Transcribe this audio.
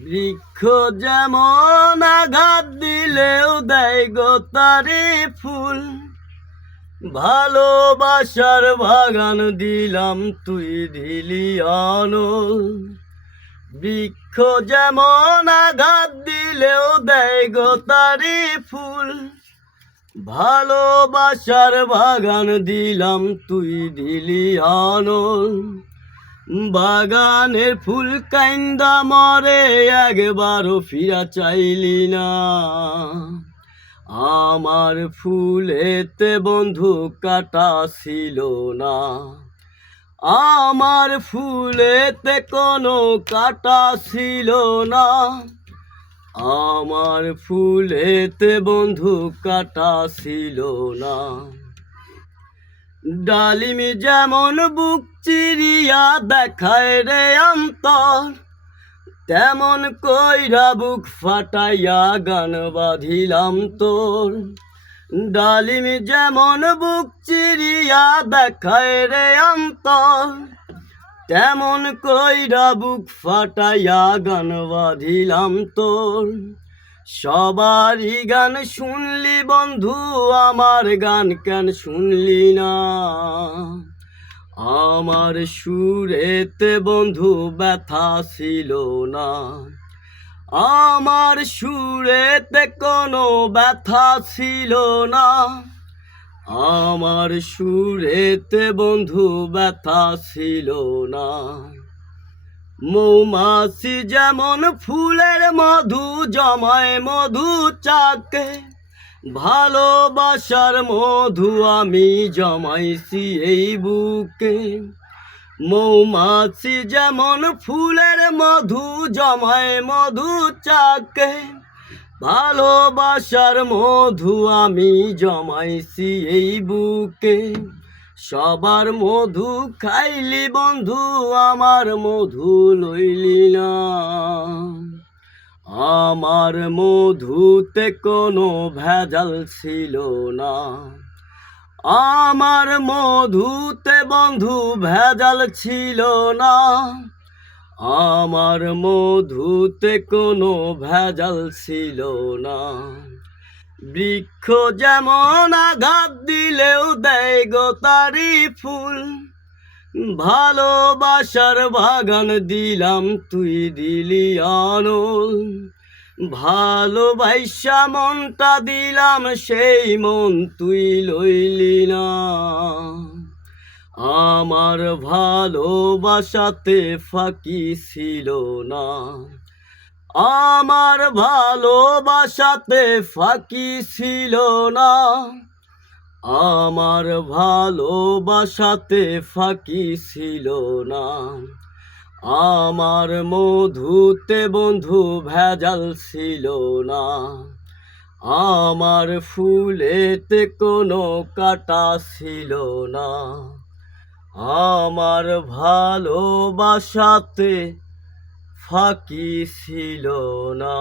বৃক্ষ যেমন আঘাত দিলেও দেয় গো তারে ফুল। ভালোবাসার বাগান দিলাম তুই দিলি অনল। বৃক্ষ যেমন আঘাত দিলেও দেয় গো তারে ফুল। ভালোবাসার বাগান দিলাম তুই দিলি অনল। বাগানের ফুল কাইন্দা মরে, একবারও ফিরা চাইলি না। আমার ফুলেতে বন্ধু কাটা ছিল না। আমার ফুলেতে কোনো কাটা ছিল না। আমার ফুলেতে বন্ধু কাটা ছিল না। ডালিমি যেমন বুক চিরিয়া দেখায় রে অন্তর, তেমন কইরা বুক ফাটাইয়া গান বাঁধিলাম তোর। ডালিমি যেমন বুক চিরিয়া দেখায় রে অন্তর, তেমন কইরা বুক ফাটাইয়া গান বাঁধিলাম তোর। সবারই গান শুনলি বন্ধু, আমার গান কেন শুনলি না? আমার সুরেতে বন্ধু ব্যথা ছিল না। আমার সুরেতে কোনো ব্যথা ছিল না। আমার সুরেতে বন্ধু ব্যথা ছিল না। মৌমাছি যেমন ফুলের মধু, জমায় মধু চাকে। ভালোবাসার মধু আমি জমাইছি এই বুকে। মৌমাছি যেমন ফুলের মধু, জমায় মধু চাকে। ভালোবাসার মধু আমি জমাইছি এই বুকে। সবার মধু খাইলি বন্ধু, আমার মধু লইলি না। আমার মধুতে কোনো ভেজাল ছিল না। আমার মধুতে বন্ধু ভেজাল ছিল না। আমার মধুতে কোনো ভেজাল ছিল না। বৃক্ষ যেমন আঘাত দিলেও দেয় গো তারি ফুল। ভালোবাসার বাগান দিলাম, তুই দিলি অনল ভালোবাসা মনটা দিলাম, সেই মন তুই লইলি না। আমার ভালোবাসাতে ফাঁকি ছিল না। আমার ভালোবাসাতে ফাঁকি ছিল না। আমার ভালোবাসাতে ফাঁকি ছিল না। আমার মধুতে বন্ধু ভেজাল ছিল না। আমার ফুলেতে কোনো কাটা ছিল না। আমার ভালোবাসাতে ফাঁকি ছিল না।